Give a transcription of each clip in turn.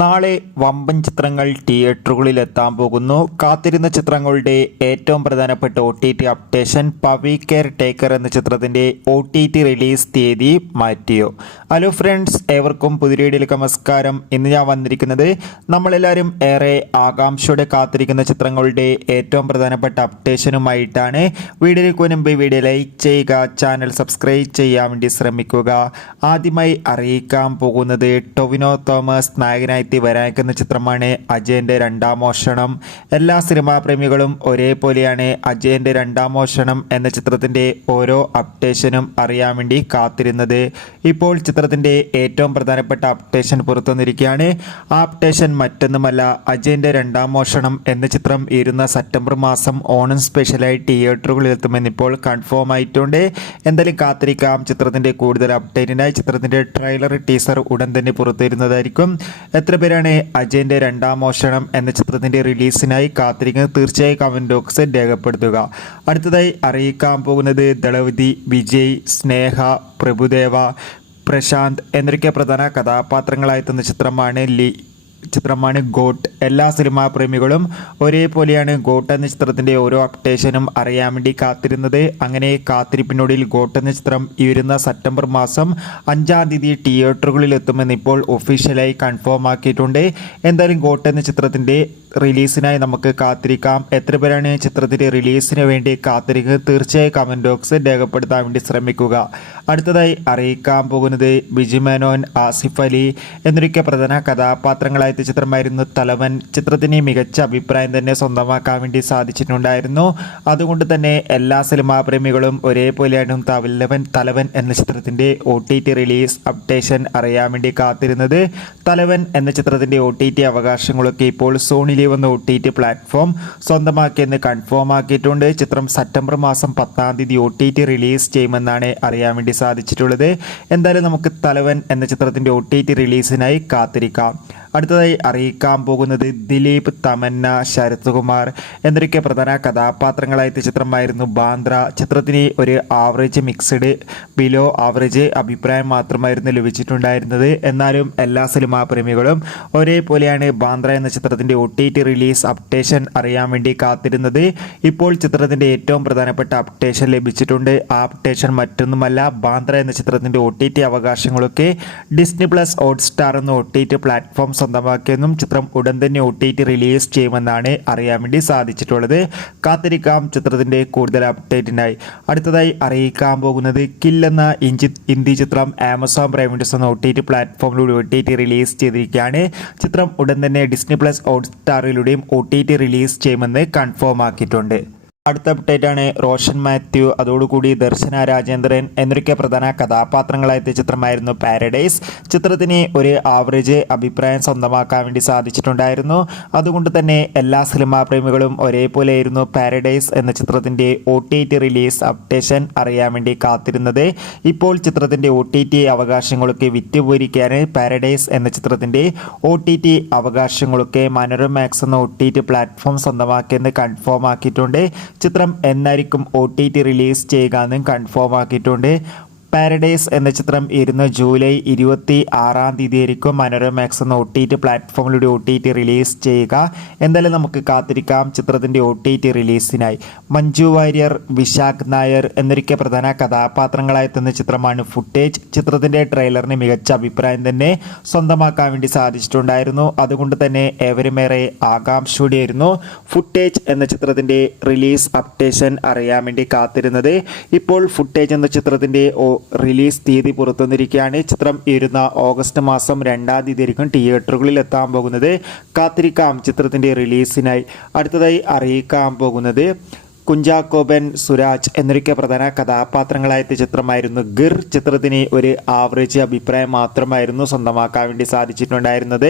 നാളെ വമ്പൻ ചിത്രങ്ങൾ തിയേറ്ററുകളിൽ എത്താൻ പോകുന്നു. കാത്തിരുന്ന ചിത്രങ്ങളുടെ ഏറ്റവും പ്രധാനപ്പെട്ട OTT updation Pavi care taker എന്ന ചിത്രത്തിന്റെ OTT റിലീസ് തീയതി മാറ്റിയോ? ഹലോ ഫ്രണ്ട്സ്, ഏവർക്കും പുതിയ വീഡിയോയിലേക്ക് നമസ്കാരം. ഇന്ന് ഞാൻ വന്നിരിക്കുന്നത് നമ്മളെല്ലാവരും ഏറെ ആകാംക്ഷയോടെ കാത്തിരിക്കുന്ന ചിത്രങ്ങളുടെ ഏറ്റവും പ്രധാനപ്പെട്ട അപ്ഡേഷനുമായിട്ടാണ്. വീഡിയോയിലേക്ക് മുൻപ് വീഡിയോ ലൈക്ക് ചെയ്യുക, ചാനൽ സബ്സ്ക്രൈബ് ചെയ്യാൻ വേണ്ടി ശ്രമിക്കുക. ആദ്യമായി അറിയിക്കാൻ പോകുന്നത് ടൊവിനോ തോമസ് നായകനായി വരാനിരിക്കുന്ന ചിത്രമാണ് അജയന്റെ രണ്ടാം മോഷണം. എല്ലാ സിനിമാ പ്രേമികളും ഒരേപോലെയാണ് അജയന്റെ രണ്ടാം മോഷണം എന്ന ചിത്രത്തിന്റെ ഓരോ അപ്ഡേഷനും അറിയാൻ വേണ്ടി കാത്തിരുന്നത്. ഇപ്പോൾ ചിത്രത്തിന്റെ ഏറ്റവും പ്രധാനപ്പെട്ട അപ്ഡേഷൻ പുറത്തുവന്നിരിക്കുകയാണ്. ആ അപ്ഡേഷൻ മറ്റൊന്നുമല്ല, അജയന്റെ രണ്ടാം മോഷണം എന്ന ചിത്രം ഇരുന്ന സെപ്റ്റംബർ മാസം ഓണം സ്പെഷ്യലായി തിയേറ്ററുകളിൽ എത്തുമെന്ന് ഇപ്പോൾ കൺഫേം ആയിട്ടുണ്ട്. എന്തായാലും കാത്തിരിക്കാം ചിത്രത്തിന്റെ കൂടുതൽ അപ്ഡേറ്റിനായി. ചിത്രത്തിന്റെ ട്രെയിലർ ടീസർ ഉടൻ തന്നെ പുറത്തുവരുന്നതായിരിക്കും. എത്ര പേരാണ് അജയന്റെ രണ്ടാം മോഷണം എന്ന ചിത്രത്തിന്റെ റിലീസിനായി കാത്തിരിക്കുന്നത്? തീർച്ചയായും കമന്റ് ബോക്സിൽ രേഖപ്പെടുത്തുക. അടുത്തതായി അറിയിക്കാൻ പോകുന്നത് ദളപതി, വിജയ്, സ്നേഹ, പ്രഭുദേവ, പ്രശാന്ത് എന്നൊക്കെ പ്രധാന കഥാപാത്രങ്ങളായെത്തുന്ന ചിത്രമാണ് ഗോട്ട്. എല്ലാ സിനിമാ പ്രേമികളും ഒരേപോലെയാണ് ഗോട്ട് എന്ന ചിത്രത്തിന്റെ ഓരോ അപ്ഡേഷനും അറിയാൻ വേണ്ടി കാത്തിരുന്നത്. അങ്ങനെ കാത്തിരിപ്പിനൊടുവിൽ ഗോട്ട് എന്ന ചിത്രം ഈ വരുന്ന സെപ്റ്റംബർ മാസം 5-ാം തീയതി തിയേറ്ററുകളിൽ എത്തുമെന്ന് ഇപ്പോൾ ഒഫീഷ്യലായി കൺഫേം ആക്കിയിട്ടുണ്ട്. എന്തായാലും ഗോട്ട് എന്ന ചിത്രത്തിന്റെ റിലീസിനായി നമുക്ക് കാത്തിരിക്കാം. എത്ര പേരാണ് ചിത്രത്തിന്റെ റിലീസിന് വേണ്ടി കാത്തിരിക്കുന്നത്? തീർച്ചയായും കമന്റ് ബോക്സിൽ രേഖപ്പെടുത്താൻ വേണ്ടി ശ്രമിക്കുക. അടുത്തതായി അറിയിക്കാൻ പോകുന്നത് ബിജു മേനോൻ, ആസിഫ് അലി എന്നൊക്കെ പ്രധാന കഥാപാത്രങ്ങളായ ചിത്രമായിരുന്നു തലവൻ. ചിത്രത്തിന് മികച്ച അഭിപ്രായം തന്നെ സ്വന്തമാക്കാൻ വേണ്ടി സാധിച്ചിട്ടുണ്ടായിരുന്നു. അതുകൊണ്ട് തന്നെ എല്ലാ സിനിമാ പ്രേമികളും ഒരേപോലെയാണ് തലവൻ എന്ന ചിത്രത്തിന്റെ OTT റിലീസ് അപ്ഡേഷൻ അറിയാൻ വേണ്ടി കാത്തിരുന്നത്. തലവൻ എന്ന ചിത്രത്തിന്റെ OTT അവകാശങ്ങളൊക്കെ ഇപ്പോൾ സോണി വന്ന OTT പ്ലാറ്റ്ഫോം സ്വന്തമാക്കിയെന്ന് കൺഫേം ആക്കിയിട്ടുണ്ട്. ചിത്രം സെപ്റ്റംബർ മാസം 10-ാം തീയതി OTT റിലീസ് ചെയ്യുമെന്നാണ് അറിയാൻ വേണ്ടി സാധിച്ചിട്ടുള്ളത്. എന്തായാലും നമുക്ക് തലവൻ എന്ന ചിത്രത്തിന്റെ OTT റിലീസിനായി കാത്തിരിക്കാം. അടുത്തതായി അറിയിക്കാൻ പോകുന്നത് ദിലീപ്, തമന്ന, ശരത് കുമാർ എന്നൊക്കെ പ്രധാന കഥാപാത്രങ്ങളായ ചിത്രമായിരുന്നു ബാന്ദ്ര. ചിത്രത്തിന് ഒരു ആവറേജ് മിക്സ്ഡ് ബിലോ ആവറേജ് അഭിപ്രായം മാത്രമായിരുന്നു ലഭിച്ചിട്ടുണ്ടായിരുന്നത്. എന്നാലും എല്ലാ സിനിമാ പ്രേമികളും ഒരേപോലെയാണ് ബാന്ദ്ര എന്ന ചിത്രത്തിന്റെ OTT റിലീസ് അപ്ഡേഷൻ അറിയാൻ വേണ്ടി കാത്തിരുന്നത്. ഇപ്പോൾ ചിത്രത്തിന്റെ ഏറ്റവും പ്രധാനപ്പെട്ട അപ്ഡേഷൻ ലഭിച്ചിട്ടുണ്ട്. ആ അപ്ഡേഷൻ മറ്റൊന്നുമല്ല, ബാന്ദ്ര എന്ന ചിത്രത്തിന്റെ OTT അവകാശങ്ങളൊക്കെ ഡിസ്നി പ്ലസ് ഹോട്ട്സ്റ്റാർ എന്ന OTT പ്ലാറ്റ്ഫോം സ്വന്തമാക്കിയെന്നും ചിത്രം ഉടൻ തന്നെ OTT റിലീസ് ചെയ്യുമെന്നാണ് അറിയാൻ വേണ്ടി സാധിച്ചിട്ടുള്ളത്. കാത്തിരിക്കാം ചിത്രത്തിന്റെ കൂടുതൽ അപ്ഡേറ്റിനായി. അടുത്തതായി അറിയിക്കാൻ പോകുന്നത് കിൽ എന്ന ഹിന്ദി ചിത്രം ആമസോൺ പ്രൈം വീഡിയോസ് എന്ന OTT പ്ലാറ്റ്ഫോമിലൂടെ OTT റിലീസ് ചെയ്തിരിക്കുകയാണ്. ചിത്രം ഉടൻ തന്നെ ഡിസ്നി പ്ലസ് ഹോട്ട്സ്റ്റാറിലൂടെയും OTT റിലീസ് ചെയ്യുമെന്ന് കൺഫേം ആക്കിയിട്ടുണ്ട്. അടുത്ത അപ്ഡേറ്റ് ആണ് റോഷൻ മാത്യു, അതോടുകൂടി ദർശന രാജേന്ദ്രൻ എന്നൊക്കെ പ്രധാന കഥാപാത്രങ്ങളായ ചിത്രമായിരുന്നു പാരഡൈസ്. ചിത്രത്തിന് ഒരു ആവറേജ് അഭിപ്രായം സ്വന്തമാക്കാൻ വേണ്ടി സാധിച്ചിട്ടുണ്ടായിരുന്നു. അതുകൊണ്ട് തന്നെ എല്ലാ സിനിമാ പ്രേമികളും ഒരേപോലെയായിരുന്നു പാരഡൈസ് എന്ന ചിത്രത്തിന്റെ OTT റിലീസ് അപ്ഡേഷൻ അറിയാൻ വേണ്ടി കാത്തിരുന്നത്. ഇപ്പോൾ ചിത്രത്തിന്റെ OTT അവകാശങ്ങളൊക്കെ വിറ്റുപോയിരിക്കുകയാണ്. പാരഡൈസ് എന്ന ചിത്രത്തിന്റെ OTT അവകാശങ്ങളൊക്കെ മനോരമാക്സ് എന്ന OTT പ്ലാറ്റ്ഫോം സ്വന്തമാക്കിയെന്ന് കൺഫേം ആക്കിയിട്ടുണ്ട്. ചിത്രം എന്നായിരിക്കും OTT റിലീസ് ചെയ്യുക എന്നും കൺഫേം ആക്കിയിട്ടുണ്ട്. പാരഡൈസ് എന്ന ചിത്രം ഇരുന്ന് ജൂലൈ 26-ാം തീയതി ആയിരിക്കും മനോരമാക്സ് എന്ന OTT പ്ലാറ്റ്ഫോമിലൂടെ OTT റിലീസ് ചെയ്യുക. എന്തായാലും നമുക്ക് കാത്തിരിക്കാം ചിത്രത്തിന്റെ OTT റിലീസിനായി. മഞ്ജു വാര്യർ, വിശാഖ് നായർ എന്നൊക്കെ പ്രധാന കഥാപാത്രങ്ങളായെത്തുന്ന ചിത്രമാണ് ഫുട്ടേജ്. ചിത്രത്തിന്റെ ട്രെയിലറിന് മികച്ച അഭിപ്രായം തന്നെ സ്വന്തമാക്കാൻ വേണ്ടി സാധിച്ചിട്ടുണ്ടായിരുന്നു. അതുകൊണ്ട് തന്നെ ഏവരുമേറെ ആകാംക്ഷയോടെയായിരുന്നു ഫുട്ടേജ് എന്ന ചിത്രത്തിന്റെ റിലീസ് അപ്ഡേഷൻ അറിയാൻ വേണ്ടി കാത്തിരുന്നത്. ഇപ്പോൾ ഫുട്ടേജ് എന്ന ചിത്രത്തിന്റെ റിലീസ് തീയതി പുറത്തുവന്നിരിക്കുകയാണ്. ചിത്രം ഇരുന്ന ഓഗസ്റ്റ് മാസം 2-ാം തീയതി ആയിരിക്കും തിയേറ്ററുകളിൽ എത്താൻ പോകുന്നത്. കാത്തിരിക്കാം ചിത്രത്തിന്റെ റിലീസിനായി. അടുത്തതായി അറിയിക്കാൻ പോകുന്നത് കുഞ്ചാക്കോബൻ, സുരാജ് എന്നൊക്കെ പ്രധാന കഥാപാത്രങ്ങളായ ചിത്രമായിരുന്നു ഗിർ. ചിത്രത്തിന് ഒരു ആവറേജ് അഭിപ്രായം മാത്രമായിരുന്നു സ്വന്തമാക്കാൻ വേണ്ടി സാധിച്ചിട്ടുണ്ടായിരുന്നത്.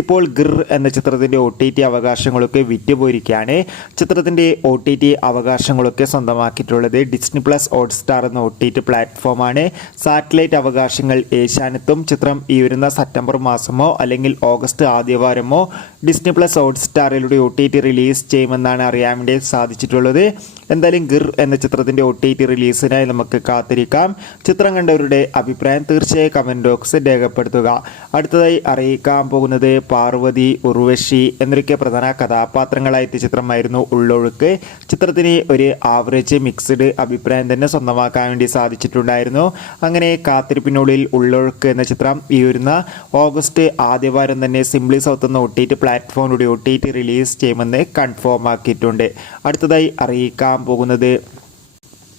ഇപ്പോൾ ഗിർ എന്ന ചിത്രത്തിന്റെ OTT അവകാശങ്ങളൊക്കെ വിറ്റുപോയിരിക്കുകയാണ്. ചിത്രത്തിന്റെ OTT അവകാശങ്ങളൊക്കെ സ്വന്തമാക്കിയിട്ടുള്ളത് ഡിസ്നി പ്ലസ് ഹോട്ട്സ്റ്റാർ എന്ന OTT പ്ലാറ്റ്ഫോമാണ്. സാറ്റലൈറ്റ് അവകാശങ്ങൾ ഏഷ്യാനെത്തും. ചിത്രം ഈ വരുന്ന സെപ്റ്റംബർ മാസമോ അല്ലെങ്കിൽ ഓഗസ്റ്റ് ആദ്യവാരമോ ഡിസ്നി പ്ലസ് ഹോട്ട്സ്റ്റാറിലൂടെ OTT റിലീസ് ചെയ്യുമെന്നാണ് അറിയാൻ വേണ്ടി സാധിച്ചിട്ടുള്ളത്. എന്തായാലും ഗിർ എന്ന ചിത്രത്തിൻ്റെ OTT റിലീസിനായി നമുക്ക് കാത്തിരിക്കാം. ചിത്രം കണ്ടവരുടെ അഭിപ്രായം തീർച്ചയായും കമൻറ്റ് ബോക്സിൽ രേഖപ്പെടുത്തുക. അടുത്തതായി അറിയിക്കാൻ പോകുന്നത് പാർവതി, ഉർവശി എന്നൊക്കെ പ്രധാന കഥാപാത്രങ്ങളായിട്ട് ചിത്രമായിരുന്നു ഉള്ളൊഴുക്ക്. ചിത്രത്തിന് ഒരു ആവറേജ് മിക്സ്ഡ് അഭിപ്രായം തന്നെ സ്വന്തമാക്കാൻ വേണ്ടി സാധിച്ചിട്ടുണ്ടായിരുന്നു. അങ്ങനെ കാത്തിരിപ്പിനുള്ളിൽ ഉള്ളൊഴുക്ക് എന്ന ചിത്രം ഈ വരുന്ന ഓഗസ്റ്റ് ആദ്യവാരം തന്നെ സിംപ്ലി സൗത്ത് എന്ന OTT പ്ലാറ്റ്ഫോമിലൂടെ OTT റിലീസ് ചെയ്യുമെന്ന് കൺഫേം ആക്കിയിട്ടുണ്ട്. അടുത്തതായി അറിയിക്കാൻ പോകുന്നത്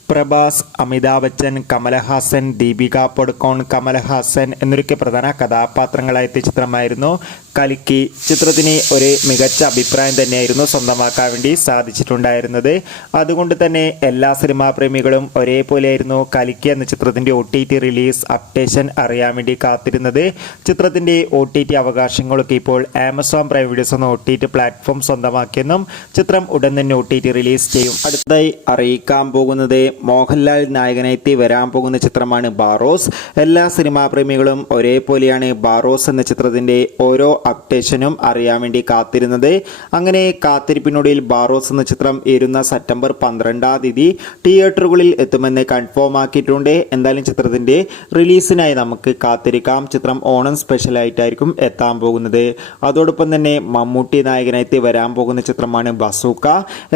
പ്രഭാസ്, അമിതാഭ് ബച്ചൻ, കമലഹാസൻ, ദീപിക പടുക്കോൺ, കമലഹാസൻ എന്നൊക്കെ പ്രധാന കഥാപാത്രങ്ങളായിട്ട് ചിത്രമായിരുന്നു കൽക്കി. ചിത്രത്തിന് ഒരു മികച്ച അഭിപ്രായം തന്നെയായിരുന്നു സ്വന്തമാക്കാൻ വേണ്ടി സാധിച്ചിട്ടുണ്ടായിരുന്നത്. അതുകൊണ്ട് തന്നെ എല്ലാ സിനിമാ പ്രേമികളും ഒരേപോലെയായിരുന്നു കൽക്കി എന്ന ചിത്രത്തിൻ്റെ OTT റിലീസ് അപ്ഡേഷൻ അറിയാൻ വേണ്ടി കാത്തിരുന്നത്. ചിത്രത്തിൻ്റെ OTT അവകാശങ്ങളൊക്കെ ഇപ്പോൾ ആമസോൺ പ്രൈം വീഡിയോസ് എന്ന OTT പ്ലാറ്റ്ഫോം സ്വന്തമാക്കിയെന്നും ചിത്രം ഉടൻ തന്നെ OTT റിലീസ് ചെയ്യും. അടുത്തതായി അറിയിക്കാൻ പോകുന്നത് മോഹൻലാൽ നായകനായി വരാൻ പോകുന്ന ചിത്രമാണ് ബാറോസ്. എല്ലാ സിനിമാ പ്രേമികളും ഒരേപോലെയാണ് ബാറോസ് എന്ന ചിത്രത്തിൻ്റെ ഓരോ അപ്ഡേഷനും അറിയാൻ വേണ്ടി കാത്തിരുന്നത്. അങ്ങനെ കാത്തിരിപ്പിനൊടുവിൽ ബാറോസ് എന്ന ചിത്രം വരുന്ന സെപ്റ്റംബർ 12-ാം തീയതി തിയേറ്ററുകളിൽ എത്തുമെന്ന് കൺഫേം ആക്കിയിട്ടുണ്ട്. എന്തായാലും ചിത്രത്തിൻ്റെ റിലീസിനായി നമുക്ക് കാത്തിരിക്കാം. ചിത്രം ഓണം സ്പെഷ്യലായിട്ടായിരിക്കും എത്താൻ പോകുന്നത്. അതോടൊപ്പം തന്നെ മമ്മൂട്ടി നായകനായി വരാൻ പോകുന്ന ചിത്രമാണ് ബസൂക്ക.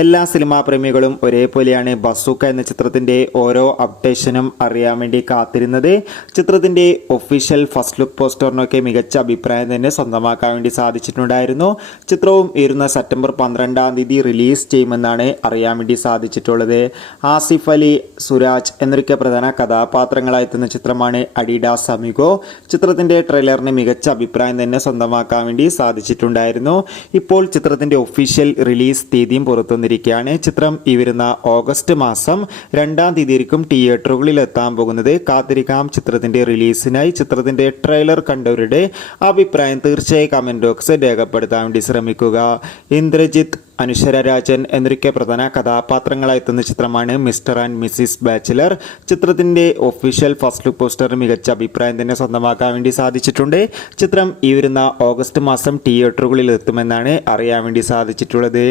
എല്ലാ സിനിമാ പ്രേമികളും ഒരേപോലെയാണ് ബസൂക്ക എന്ന ചിത്രത്തിൻ്റെ ഓരോ അപ്ഡേഷനും അറിയാൻ വേണ്ടി കാത്തിരുന്നത്. ചിത്രത്തിൻ്റെ ഒഫീഷ്യൽ ഫസ്റ്റ് ലുക്ക് പോസ്റ്ററിനൊക്കെ മികച്ച അഭിപ്രായം തന്നെ സ്വന്തമാക്കാൻ വേണ്ടി സാധിച്ചിട്ടുണ്ടായിരുന്നു. ചിത്രവും വരുന്ന സെപ്റ്റംബർ 12-ാം തീയതി റിലീസ് ചെയ്യുമെന്നാണ് അറിയാൻ വേണ്ടി സാധിച്ചിട്ടുള്ളത്. ആസിഫ് അലി, സുരാജ് എന്നൊക്കെ പ്രധാന കഥാപാത്രങ്ങളായെത്തുന്ന ചിത്രമാണ് അഡിഡാസ് അമിഗോ. ചിത്രത്തിൻ്റെ ട്രെയിലറിന് മികച്ച അഭിപ്രായം തന്നെ സ്വന്തമാക്കാൻ വേണ്ടി സാധിച്ചിട്ടുണ്ടായിരുന്നു. ഇപ്പോൾ ചിത്രത്തിൻ്റെ ഒഫീഷ്യൽ റിലീസ് തീയതിയും പുറത്തുവന്നിരിക്കുകയാണ്. ചിത്രം ഈ വരുന്ന ഓഗസ്റ്റ് മാസം 2-ാം തീയതിയായിരിക്കും തിയേറ്ററുകളിൽ എത്താൻ പോകുന്നത്. കാത്തിരിക്കാം ചിത്രത്തിൻ്റെ റിലീസിനായി. ചിത്രത്തിൻ്റെ ട്രെയിലർ കണ്ടവരുടെ അഭിപ്രായം തീർച്ചയായും കമൻറ്റ് ബോക്സിൽ രേഖപ്പെടുത്താൻ വേണ്ടി ശ്രമിക്കുക. ഇന്ദ്രജിത്ത്, അനുശ്വര രാജൻ എന്നൊക്കെ പ്രധാന കഥാപാത്രങ്ങളായെത്തുന്ന ചിത്രമാണ് മിസ്റ്റർ ആൻഡ് മിസ്സിസ് ബാച്ചിലർ. ചിത്രത്തിൻ്റെ ഒഫീഷ്യൽ ഫസ്റ്റ് ലുക്ക് പോസ്റ്റർ മികച്ച അഭിപ്രായം തന്നെ സ്വന്തമാക്കാൻ വേണ്ടി സാധിച്ചിട്ടുണ്ട്. ചിത്രം ഈ വരുന്ന ഓഗസ്റ്റ് മാസം തിയേറ്ററുകളിൽ എത്തുമെന്നാണ് അറിയാൻ വേണ്ടി സാധിച്ചിട്ടുള്ളത്.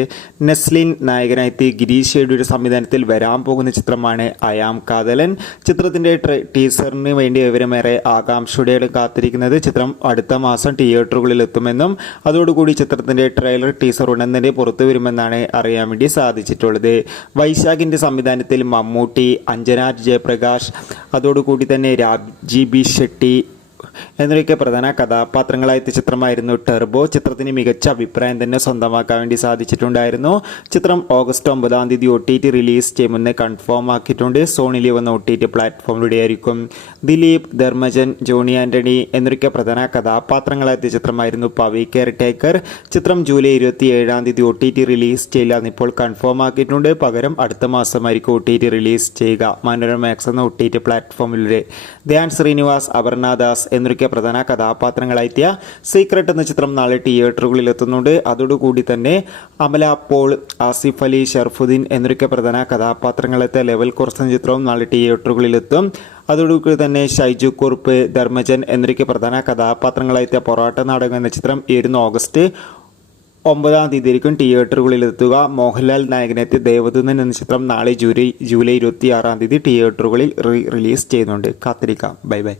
നെസ്ലിൻ നായകനായി ഗിരീഷ് ഷെഡിയുടെ സംവിധാനത്തിൽ വരാൻ പോകുന്ന ചിത്രമാണ് അയാം കാതലൻ. ചിത്രത്തിൻ്റെ ടീസറിന് വേണ്ടി വിവരമേറെ ആകാംക്ഷയോടെ കാത്തിരിക്കുന്നത്. ചിത്രം അടുത്ത മാസം തിയേറ്ററുകളിൽ എത്തുമെന്നും അതോടുകൂടി ചിത്രത്തിൻ്റെ ട്രെയിലർ ടീസർ ഉടൻ തന്നെ പുറത്തു വരുമെന്നാണ് അറിയാൻ വേണ്ടി സാധിച്ചിട്ടുള്ളത്. വൈശാഖിൻ്റെ സംവിധാനത്തിൽ മമ്മൂട്ടി, അഞ്ജന ജയപ്രകാശ്, അതോടുകൂടി തന്നെ രാജീബി ഷെട്ടി എന്നൊക്കെ പ്രധാന കഥാപാത്രങ്ങളായ ചിത്രമായിരുന്നു ടെർബോ. ചിത്രത്തിന് മികച്ച അഭിപ്രായം തന്നെ സ്വന്തമാക്കാൻ വേണ്ടി സാധിച്ചിട്ടുണ്ടായിരുന്നു. ചിത്രം ഓഗസ്റ്റ് 9-ാം തീയതി OTT റിലീസ് ചെയ്യുമെന്ന് കൺഫേം ആക്കിയിട്ടുണ്ട്. സോണി ലിവ് എന്ന OTT പ്ലാറ്റ്ഫോമിലൂടെ ആയിരിക്കും. ദിലീപ്, ധർമ്മജൻ, ജോണി ആന്റണി എന്നൊക്കെ പ്രധാന കഥാപാത്രങ്ങളായ ചിത്രമായിരുന്നു പവി കെയർ ടേക്കർ. ചിത്രം ജൂലൈ 27-ാം തീയതി OTT റിലീസ് ചെയ്യില്ല ഇപ്പോൾ കൺഫേം ആക്കിയിട്ടുണ്ട്. പകരം അടുത്ത മാസമായിരിക്കും OTT റിലീസ് ചെയ്യുക മനോരമാക്സ് എന്ന OTT പ്ലാറ്റ്ഫോമിലൂടെ. ധ്യാൻ ശ്രീനിവാസ്, അപർണ ദാസ് എന്നൊക്കെ പ്രധാന കഥാപാത്രങ്ങളായെത്തിയ സീക്രട്ട് എന്ന ചിത്രം നാളെ തിയേറ്ററുകളിൽ എത്തുന്നുണ്ട്. അതോടുകൂടി തന്നെ അമല പോൾ, ആസിഫ് അലി, ഷർഫുദ്ദീൻ എന്നൊക്കെ പ്രധാന കഥാപാത്രങ്ങളെത്തിയ ലെവൽ കോഴ്സ് എന്ന ചിത്രവും നാളെ തിയേറ്ററുകളിൽ എത്തും. അതോടുകൂടി തന്നെ ഷൈജു കുറുപ്പ്, ധർമ്മജൻ എന്നൊക്കെ പ്രധാന കഥാപാത്രങ്ങളായെത്തിയ പൊറാട്ട നാടകം എന്ന ചിത്രം വരുന്ന ഓഗസ്റ്റ് 9-ാം തീയതിയായിരിക്കും തിയേറ്ററുകളിൽ എത്തുക. മോഹൻലാൽ നായകനെത്തിയ ദേവദൂതൻ എന്ന ചിത്രം നാളെ ജൂലൈ 26-ാം തീയതി തിയേറ്ററുകളിൽ റിലീസ് ചെയ്യുന്നുണ്ട്. കാത്തിരിക്കാം. Bye bye.